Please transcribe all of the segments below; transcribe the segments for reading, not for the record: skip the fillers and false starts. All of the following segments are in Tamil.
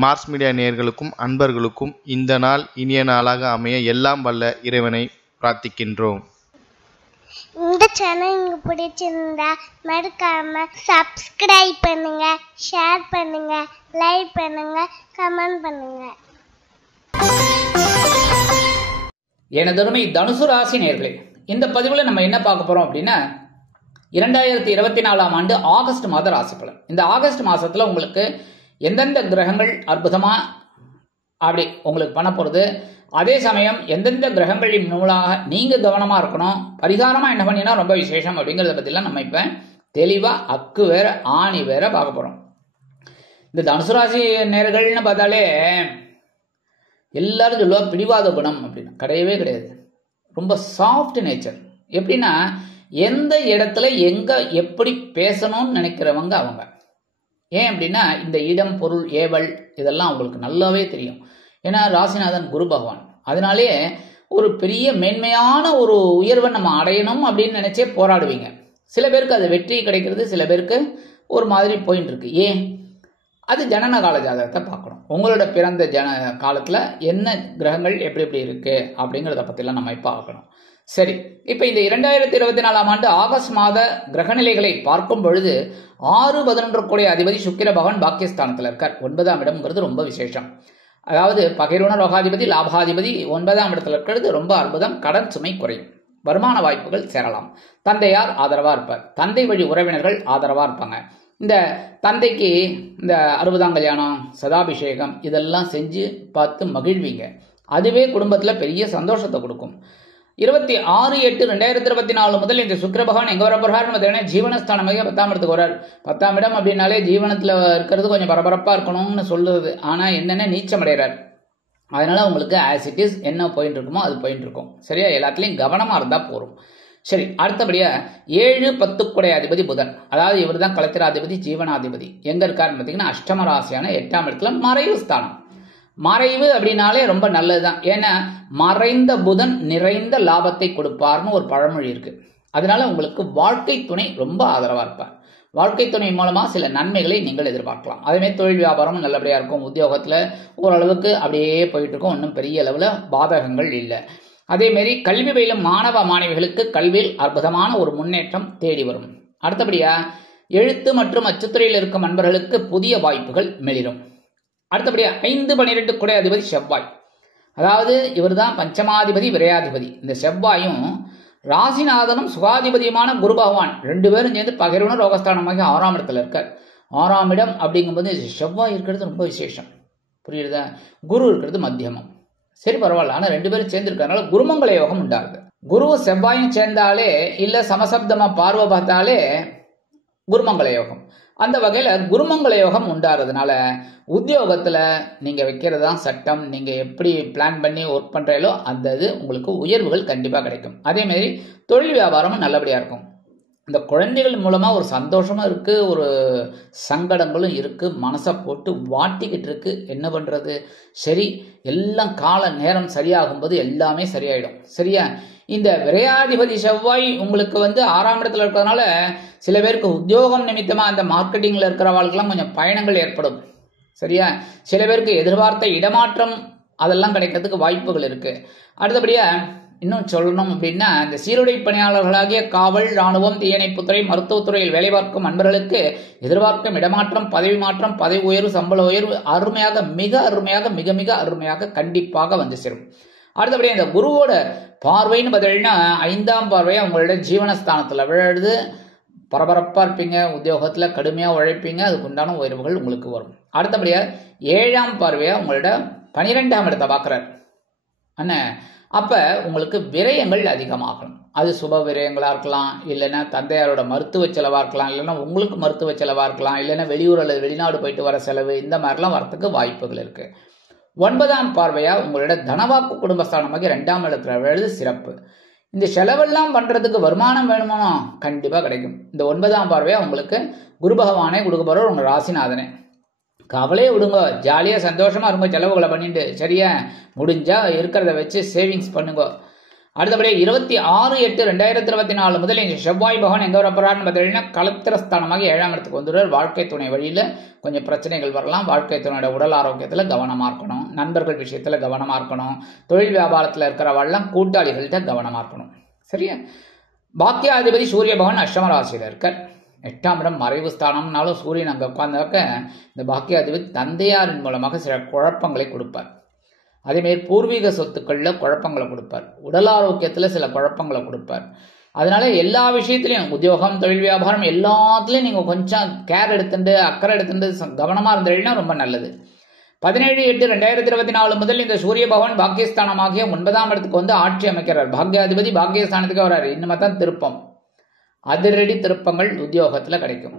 மார்ஸ் மீடியா நேயர்களுக்கும் அன்பர்களுக்கும் இந்த நாள் இனிய நாளாக அமைய எல்லாம் வல்ல இறைவனை பிரார்த்திக்கின்றோம். இந்த சேனல் உங்களுக்கு பிடிச்சிருந்தா மறக்காம சப்ஸ்கிரைப் பண்ணுங்க, ஷேர் பண்ணுங்க, லைக் பண்ணுங்க, கமெண்ட் பண்ணுங்க. எனதருமை தனுசு ராசி நேயர்களே, இந்த பதிவில் நம்ம என்ன பார்க்க போறோம் அப்படின்னா 2024 ஆண்டு ஆகஸ்ட் மாத ராசி பலன். இந்த ஆகஸ்ட் மாசத்துல உங்களுக்கு எந்தெந்த கிரகங்கள் அற்புதமா அப்படி உங்களுக்கு பண்ண போறது, அதே சமயம் எந்தெந்த கிரகங்களின் மூலமாக நீங்க கவனமா இருக்கணும், பரிகாரமா என்ன பண்ணினா ரொம்ப விசேஷம் அப்படிங்கறத பத்திலாம் நம்ம இப்ப தெளிவா அக்கு வேற ஆணி வேற பார்க்க போறோம். இந்த தனுசு ராசி நேயர்கள்னு பார்த்தாலே எல்லாரும் சொல்லுவா பிடிவாத குணம் அப்படின்னு. கிடையவே கிடையாது. ரொம்ப சாஃப்ட் நேச்சர். எப்படின்னா எந்த இடத்துல எங்க எப்படி பேசணும்னு நினைக்கிறவங்க அவங்க. ஏன் அப்படின்னா இந்த இடம் பொருள் ஏவல் இதெல்லாம் அவங்களுக்கு நல்லாவே தெரியும். ஏன்னா ராசிநாதன் குரு பகவான். அதனாலே ஒரு பெரிய மேன்மையான ஒரு உயர்வை நம்ம அடையணும் அப்படின்னு நினைச்சே போராடுவீங்க. சில பேருக்கு அது வெற்றி கிடைக்கிறது, சில பேருக்கு ஒரு மாதிரி போயிட்டு இருக்கு. ஏன்? அது ஜனன கால ஜாதகத்தை பார்க்கணும். உங்களோட பிறந்த காலத்துல என்ன கிரகங்கள் எப்படி எப்படி இருக்கு அப்படிங்கிறத பத்திலாம் நம்ம இப்ப பார்க்கணும். சரி, இப்ப இந்த 2024 ஆண்டு ஆகஸ்ட் மாத கிரகநிலைகளை பார்க்கும் பொழுது 6-11 கூடிய அதிபதி சுக்கிர பகவான் பாக்கியஸ்தானத்தில் இருக்கார். 9ஆம் இடம்ங்கிறது ரொம்ப விசேஷம். அதாவது பகைருண ரோகாதிபதி லாபாதிபதி 9ஆம் இடத்துல இருக்கிறது ரொம்ப அற்புதம். கடன் சுமை குறையும், வருமான வாய்ப்புகள் சேரலாம், தந்தையார் ஆதரவா இருப்பார், தந்தை வழி உறவினர்கள் ஆதரவா இருப்பாங்க. இந்த தந்தைக்கு இந்த 60ஆம் கல்யாணம், சதாபிஷேகம் இதெல்லாம் செஞ்சு பார்த்து மகிழ்வீங்க. அதுவே குடும்பத்துல பெரிய சந்தோஷத்தை கொடுக்கும். 26/8/2024 முதல் இந்த சுக்கிர பகவான் எங்க வர போறாரு? ஜீவனஸ்தானமாக 10ஆம் இடத்துக்கு வர்றார். 10ஆம் இடம் அப்படின்னாலே ஜீவனத்துல இருக்கிறது கொஞ்சம் பரபரப்பா இருக்கணும்னு சொல்றது. ஆனா என்னென்ன நீச்சம் அடைகிறார். அதனால உங்களுக்கு ஆஸ் இட் இஸ் என்ன போயிட்டு இருக்குமோ அது போயிட்டு இருக்கும். சரியா? எல்லாத்துலயும் கவனமா இருந்தா போறோம். சரி, அடுத்தபடியா 7-10 கூடிய அதிபதி புதன். அதாவது இவர் தான் கலத்திராதிபதி, ஜீவனாதிபதி. எங்க இருக்காருன்னு பார்த்தீங்கன்னா அஷ்டம ராசியான 8ஆம் இடத்துல மறைவு ஸ்தானம். மறைவு அப்படின்னாலே ரொம்ப நல்லதுதான். ஏன்னா மறைந்த புதன் நிறைந்த லாபத்தை கொடுப்பார்னு ஒரு பழமொழி இருக்கு. அதனால உங்களுக்கு வாழ்க்கை துணை ரொம்ப ஆதரவா இருப்பார். வாழ்க்கை துணை மூலமா சில நன்மைகளை நீங்கள் எதிர்பார்க்கலாம். அதேமாதிரி தொழில் வியாபாரம் நல்லபடியா இருக்கும். உத்தியோகத்துல ஓரளவுக்கு அப்படியே போயிட்டு இருக்கும். ஒன்றும் பெரிய அளவுல பாதகங்கள் இல்லை. அதே மாதிரி கல்வி பயிலும் மாணவ மாணவிகளுக்கு கல்வியில் அற்புதமான ஒரு முன்னேற்றம் தேடி வரும். அடுத்தபடியா எழுத்து மற்றும் அச்சுத்துறையில் இருக்கும் நண்பர்களுக்கு புதிய வாய்ப்புகள் மெளிரும். அடுத்தபடியா 5-12 கூடிய அதிபதி செவ்வாய். அதாவது இவர் தான் பஞ்சமாதிபதி, விரையாதிபதி. இந்த செவ்வாயும் ராசிநாதனும் சுகாதிபதியுமான குரு பகவான் 2 பேரும் சேர்ந்து பகிர்வுன ரோகஸ்தானமாக 6ஆம் இடத்துல இருக்கார். 6ஆம் இடம் அப்படிங்கும்போது செவ்வாய் இருக்கிறது ரொம்ப விசேஷம். புரியுதா? குரு இருக்கிறது மத்தியமம். சரி, பரவாயில்ல. ஆனா 2 பேரும் சேர்ந்து இருக்கிறதுனால குருமங்கள யோகம் உண்டாகுது. குருவும் செவ்வாயும் சேர்ந்தாலே இல்ல சமசப்தமா பார்வை பார்த்தாலே குருமங்கள யோகம். அந்த வகையில குருமங்கள யோகம் உண்டாகிறதுனால உத்தியோகத்துல நீங்க வைக்கிறதா சட்டம், நீங்க எப்படி பிளான் பண்ணி ஒர்க் பண்றீங்களோ அந்த இது உங்களுக்கு உயர்வுகள் கண்டிப்பா கிடைக்கும். அதே மாதிரி தொழில் வியாபாரமும் நல்லபடியா இருக்கும். இந்த குழந்தைகள் மூலமா ஒரு சந்தோஷமும் இருக்கு, ஒரு சங்கடங்களும் இருக்கு. மனசை போட்டு வாட்டிக்கிட்டு இருக்கு. என்ன பண்றது? சரி, எல்லாம் கால நேரம் சரியாகும் போது எல்லாமே சரியாயிடும். சரியா? இந்த விரையாதிபதி செவ்வாய் உங்களுக்கு 6ஆம் இடத்துல இருக்கிறதுனால சில பேருக்கு உத்தியோகம் நிமித்தமா அந்த மார்க்கெட்டிங்ல இருக்கிறவாளுக்கெல்லாம் கொஞ்சம் பயணங்கள் ஏற்படும். சரியா? சில பேருக்கு எதிர்பார்த்த இடமாற்றம் அதெல்லாம் கிடைக்கிறதுக்கு வாய்ப்புகள் இருக்கு. அடுத்தபடியா இன்னும் சொல்லணும் அப்படின்னா இந்த சீருடை பணியாளர்களாகிய காவல், ராணுவம், தீயணைப்புத்துறை, மருத்துவத்துறையில் வேலை பார்க்கும் நண்பர்களுக்கு எதிர்பார்க்கும் இடமாற்றம், பதவி மாற்றம், பதவி உயர்வு, சம்பள உயர்வு அருமையாக மிக அருமையாக மிக மிக அருமையாக கண்டிப்பாக வந்து சேரும். அடுத்தபடியா இந்த குருவோட பார்வைன்னு பார்த்தீங்கன்னா 5ஆம் பார்வையா உங்களோட ஜீவனஸ்தானத்துல விழுது. பரபரப்பா இருப்பீங்க, உத்தியோகத்துல கடுமையா உழைப்பீங்க, அதுக்கு உண்டான உயர்வுகள் உங்களுக்கு வரும். அடுத்தபடியா 7ஆம் பார்வையா உங்களோட 12ஆம் இடத்தை பார்க்கிறார். அண்ணா அப்ப உங்களுக்கு விரயங்கள் அதிகமாகணும். அது சுப விரயங்களா இருக்கலாம், இல்லைன்னா தந்தையாரோட மருத்துவ செலவா இருக்கலாம், இல்லைன்னா உங்களுக்கு மருத்துவ செலவா இருக்கலாம், இல்லைன்னா வெளியூர் அல்லது வெளிநாடு போயிட்டு வர செலவு, இந்த மாதிரிலாம் வரத்துக்கு வாய்ப்புகள் இருக்கு. 9ஆம் பார்வையா உங்களோட தனவாக்கு குடும்பஸ்தானமாக 2ஆம் இடத்துல விழுது சிறப்பு. இந்த செலவெல்லாம் பண்றதுக்கு வருமானம் வேணுமோ கண்டிப்பா கிடைக்கும். இந்த 9ஆம் பார்வையா உங்களுக்கு குரு பகவானே கொடுக்க போற உங்க ராசிநாதனே. கவலையே விடுங்க, ஜாலியாக சந்தோஷமாக இருங்க, செலவுகளை பண்ணிட்டு. சரியா? முடிஞ்சா இருக்கிறத வச்சு சேவிங்ஸ் பண்ணுங்க. அடுத்தபடியாக 26/8/2024 முதல் இந்த செவ்வாய் பகவான் எங்க வரப்போறாருன்னு பார்த்தீங்கன்னா கலத்திரஸ்தானமாக 7ஆம் இடத்துக்கு வந்துடுவார். வாழ்க்கை துணை வழியில கொஞ்சம் பிரச்சனைகள் வரலாம். வாழ்க்கை துணையோட உடல் ஆரோக்கியத்துல கவனமா இருக்கணும். நண்பர்கள் விஷயத்துல கவனமா இருக்கணும். தொழில் வியாபாரத்துல இருக்கிறவெல்லாம் கூட்டாளிகள்கிட்ட கவனமா இருக்கணும். சரியா? பாக்கியாதிபதி சூரிய பகவான் அஷ்டம ராசியில இருக்கார். 8ஆம் இடம் மறைவு ஸ்தானம்னாலும் சூரியன் அங்க உட்கார்ந்தாக்க இந்த பாக்கியாதிபதி தந்தையாரின் மூலமாக சில குழப்பங்களை கொடுப்பார். அதேமாரி பூர்வீக சொத்துக்கள்ல குழப்பங்களை கொடுப்பார். உடல் ஆரோக்கியத்துல சில குழப்பங்களை கொடுப்பார். அதனால எல்லா விஷயத்திலையும் உத்தியோகம், தொழில் வியாபாரம் எல்லாத்துலயும் நீங்க கொஞ்சம் கேர் எடுத்துட்டு அக்கறை எடுத்துட்டு கவனமா இருந்தீங்கன்னா ரொம்ப நல்லது. 17/8/2024 முதல் இந்த சூரிய பகவான் பாக்கியஸ்தானமாகிய 9ஆம் இடத்துக்கு வந்து ஆட்சி அமைக்கிறார். பாக்கியாதிபதி பாக்கியஸ்தானத்துக்கு வர்றாரு. இனிமே தான் திருப்பம், அதிரடி திருப்பங்கள் உத்தியோகத்துல கிடைக்கும்.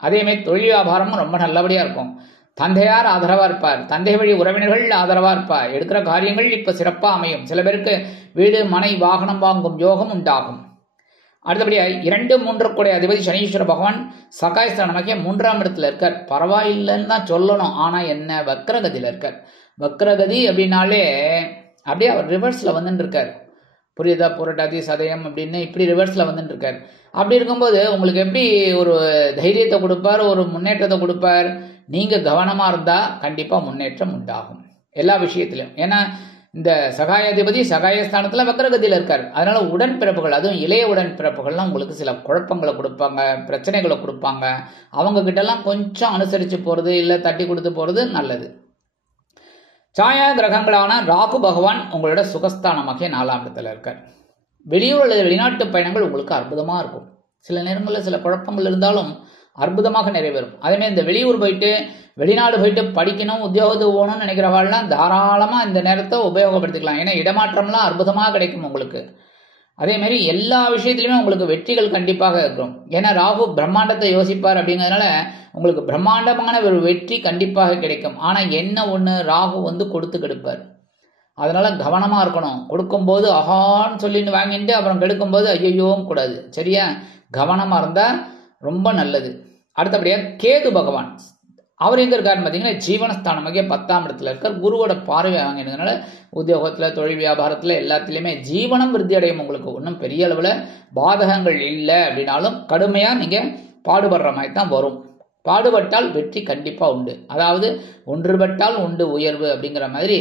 அதேமாதிரி தொழில் வியாபாரமும் ரொம்ப நல்லபடியா இருக்கும். தந்தையார் ஆதரவா இருப்பார். தந்தை வழி உறவினர்கள் ஆதரவா இருப்பார். எடுக்கிற காரியங்கள் இப்ப சிறப்பா அமையும். சில பேருக்கு வீடு, மனை, வாகனம் வாங்கும் யோகம் உண்டாகும். அடுத்தபடியாக 2, 3 கூடிய அதிபதி சனீஸ்வர பகவான் சகாயஸ்தானமாகிய 3ஆம் இடத்துல இருக்கார். பரவாயில்லைன்னு தான் சொல்லணும். ஆனா என்ன, வக்ரகதியில இருக்கார். வக்ரகதி அப்படின்னாலே அப்படியே அவர் ரிவர்ஸ்ல வந்துட்டு இருக்கார். புரியுதா? புரட்டாதி, சதயம் அப்படின்னு இப்படி ரிவர்ஸ்ல வந்துட்டு இருக்கார். அப்படி இருக்கும்போது உங்களுக்கு எப்படி ஒரு தைரியத்தை கொடுப்பார், ஒரு முன்னேற்றத்தை கொடுப்பார். நீங்க கவனமா இருந்தா கண்டிப்பா முன்னேற்றம் உண்டாகும் எல்லா விஷயத்திலும். ஏன்னா இந்த சகாயாதிபதி சகாயஸ்தானத்துல வக்ரகதியில இருக்காரு. அதனால உடன்பிறப்புகள், அதுவும் இளைய உடன்பிறப்புகள்லாம் உங்களுக்கு சில குழப்பங்களை கொடுப்பாங்க, பிரச்சனைகளை கொடுப்பாங்க. அவங்க கிட்ட எல்லாம் கொஞ்சம் அனுசரிச்சு போறது, இல்ல தட்டி கொடுத்து போறது நல்லது. சாயா கிரகங்களான ராகு பகவான் உங்களோட சுகஸ்தானமாகிய 4ஆம் இடத்துல இருக்கார். வெளியூர் அல்லது வெளிநாட்டு பயணங்கள் உங்களுக்கு அற்புதமா இருக்கும். சில நேரங்களில் சில குழப்பங்கள் இருந்தாலும் அற்புதமாக நிறைவேறும். அதேமாதிரி இந்த வெளியூர் போயிட்டு வெளிநாடு போயிட்டு படிக்கணும், உத்தியோகத்துக்கு போகணும்னு நினைக்கிறவாள்லாம் தாராளமா இந்த நேரத்தை உபயோகப்படுத்திக்கலாம். ஏன்னா இடமாற்றம்லாம் அற்புதமாக கிடைக்கும் உங்களுக்கு. அதே மாதிரி எல்லா விஷயத்திலுமே உங்களுக்கு வெற்றிகள் கண்டிப்பாக இருக்கும். ஏன்னா ராகு பிரம்மாண்டத்தை யோசிப்பார். அப்படிங்கிறதுனால உங்களுக்கு பிரம்மாண்டமான ஒரு வெற்றி கண்டிப்பாக கிடைக்கும். ஆனா என்ன ஒண்ணு, ராகு வந்து கொடுத்து கெடுப்பார். அதனால கவனமா இருக்கணும். கொடுக்கும்போது ஆஹான்னு சொல்லிட்டு வாங்கிட்டு அப்புறம் கெடுக்கும்போது ஐயோவும் கூடாது. சரியா? கவனமா இருந்தா ரொம்ப நல்லது. அடுத்தபடியா கேது பகவான் அவர் எங்க இருக்காருன்னு பாத்தீங்கன்னா ஜீவனஸ்தானமாகிய 10ஆம் இடத்துல இருக்கார். குருவோட பார்வை வாங்கினதுனால உத்தியோகத்துல, தொழில் வியாபாரத்துல எல்லாத்திலுமே ஜீவனம் விருத்தி அடையும். உங்களுக்கு ஒன்றும் பெரிய அளவுல பாதகங்கள் இல்லை. அப்படின்னாலும் கடுமையா நீங்க பாடுபடுற மாதிரி தான் வரும். பாடுபட்டால் வெற்றி கண்டிப்பா உண்டு. அதாவது ஒன்றுபட்டால் உண்டு உயர்வு அப்படிங்கிற மாதிரி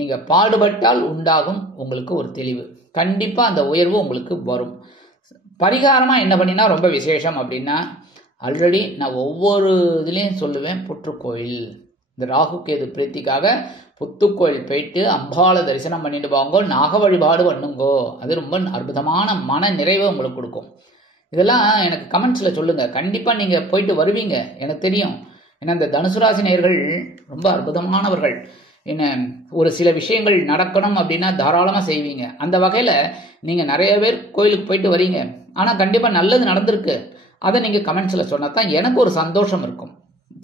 நீங்க பாடுபட்டால் உண்டாகும் உங்களுக்கு ஒரு தெளிவு. கண்டிப்பா அந்த உயர்வு உங்களுக்கு வரும். பரிகாரமா என்ன பண்ணினா ரொம்ப விசேஷம் அப்படின்னா, ஆல்ரெடி நான் ஒவ்வொரு இதுலேயும் சொல்லுவேன், புற்றுக்கோயில். இந்த ராகு கேது பிரீத்திக்காக புத்துக்கோயில் போயிட்டு அம்பாளை தரிசனம் பண்ணிட்டு வாங்கோ, நாக வழிபாடு பண்ணுங்கோ. அது ரொம்ப அற்புதமான மன நிறைவை உங்களுக்கு கொடுக்கும். இதெல்லாம் எனக்கு கமெண்ட்ஸில் சொல்லுங்க. கண்டிப்பாக நீங்கள் போயிட்டு வருவீங்க, எனக்கு தெரியும். ஏன்னா இந்த தனுசு ராசி நேயர்கள் ரொம்ப அற்புதமானவர்கள். என்ன ஒரு சில விஷயங்கள் நடக்கணும் அப்படின்னா தாராளமாக செய்வீங்க. அந்த வகையில் நீங்கள் நிறைய பேர் கோயிலுக்கு போயிட்டு வரீங்க. ஆனால் கண்டிப்பாக நல்லது நடந்திருக்கு. அதை நீங்கள் கமெண்ட்ஸில் சொன்னால் தான் எனக்கு ஒரு சந்தோஷம் இருக்கும்.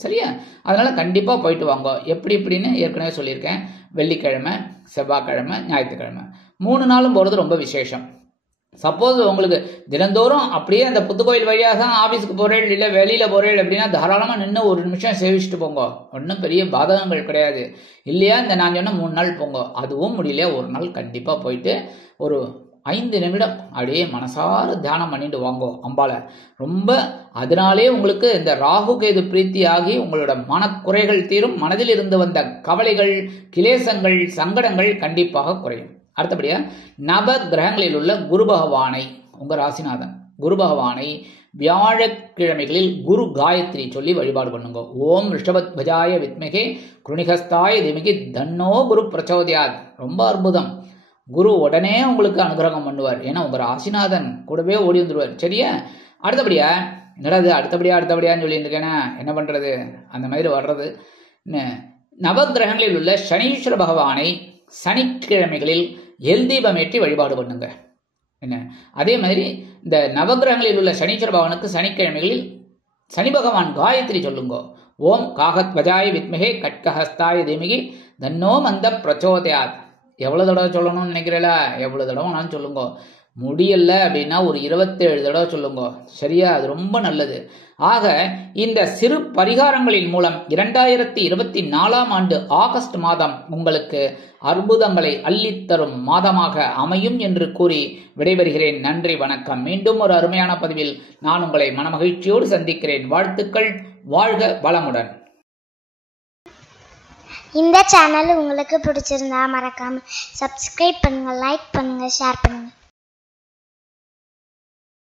சரியா? அதனால கண்டிப்பாக போயிட்டு வாங்க. எப்படி இப்படின்னு ஏற்கனவே சொல்லியிருக்கேன். வெள்ளிக்கிழமை, செவ்வாய்க்கிழமை, ஞாயிற்றுக்கிழமை 3 நாளும் போகிறது ரொம்ப விசேஷம். சப்போஸ் உங்களுக்கு தினந்தோறும் அப்படியே அந்த புத்துக்கோயில் வழியாக தான் ஆஃபீஸுக்கு போகிறேன், இல்லை வெளியில் போகிறேன் அப்படின்னா தாராளமாக நின்று ஒரு நிமிஷம் சேவிச்சுட்டு போங்க. ஒன்றும் பெரிய பாதகங்கள் கிடையாது. இல்லையா இந்த நான் சொன்ன 3 நாள் போங்க. அதுவும் முடியலையா ஒரு நாள் கண்டிப்பாக போயிட்டு ஒரு 5 நிமிடம் அப்படியே மனசார தியானம் பண்ணிட்டு வாங்கோ அம்பாளை. ரொம்ப அதனாலே உங்களுக்கு இந்த ராகு கேது பிரீத்தி ஆகி உங்களோட மனக்குறைகள் தீரும். மனதில் இருந்து வந்த கவலைகள், கிளேசங்கள், சங்கடங்கள் கண்டிப்பாக குறையும். அடுத்தபடியா நவ கிரகங்களில் உள்ள குரு பகவானை, உங்க ராசிநாதன் குரு பகவானை வியாழக்கிழமைகளில் குரு காயத்ரி சொல்லி வழிபாடு பண்ணுங்க. ஓம் ரிஷபத்வஜாய வித்மகே குருணிகஸ்தாய திமிகி தன்னோ குரு பிரச்சோதயாத். ரொம்ப அற்புதம். குரு உடனே உங்களுக்கு அனுகிரகம் பண்ணுவார். ஏன்னா உங்க ராசிநாதன் கூடவே ஓடி வந்துடுவார். சரியா? அடுத்தபடியா என்னடாது அடுத்தபடியான்னு சொல்லிட்டு இருக்கேன்னா என்ன பண்றது, அந்த மாதிரி வர்றது. நவகிரகங்களில் உள்ள சனீஸ்வர பகவானை சனிக்கிழமைகளில் எல் தீபம் ஏற்றி வழிபாடு பண்ணுங்க. என்ன அதே மாதிரி இந்த நவகிரகங்களில் உள்ள சனீஸ்வர பகவானுக்கு சனிக்கிழமைகளில் சனி பகவான் காயத்ரி சொல்லுங்க. ஓம் காகத்வஜாய வித்மகே கட்கஹஸ்தாய தீமகி தன்னோ மந்த பிரச்சோதயாத். எவ்வளவு தடவை சொல்லணும்னு நினைக்கிறீங்களா? எவ்வளவு தடவை நான் சொல்லுங்க. முடியல அப்படின்னா ஒரு 27 தடவை சொல்லுங்க. சரியா? அது ரொம்ப நல்லது. ஆக இந்த சிறு பரிகாரங்களின் மூலம் 2024ஆம் ஆண்டு ஆகஸ்ட் மாதம் உங்களுக்கு அற்புதங்களை அள்ளித்தரும் மாதமாக அமையும் என்று கூறி விடைபெறுகிறேன். நன்றி, வணக்கம். மீண்டும் ஒரு அருமையான பதிவில் நான் உங்களை மனமகிழ்ச்சியோடு சந்திக்கிறேன். வாழ்த்துக்கள். வாழ்க வளமுடன். இந்த சேனல் உங்களுக்கு பிடிச்சிருந்தா மறக்காம சப்ஸ்கிரைப் பண்ணுங்க, லைக் பண்ணுங்க, ஷேர் பண்ணுங்க.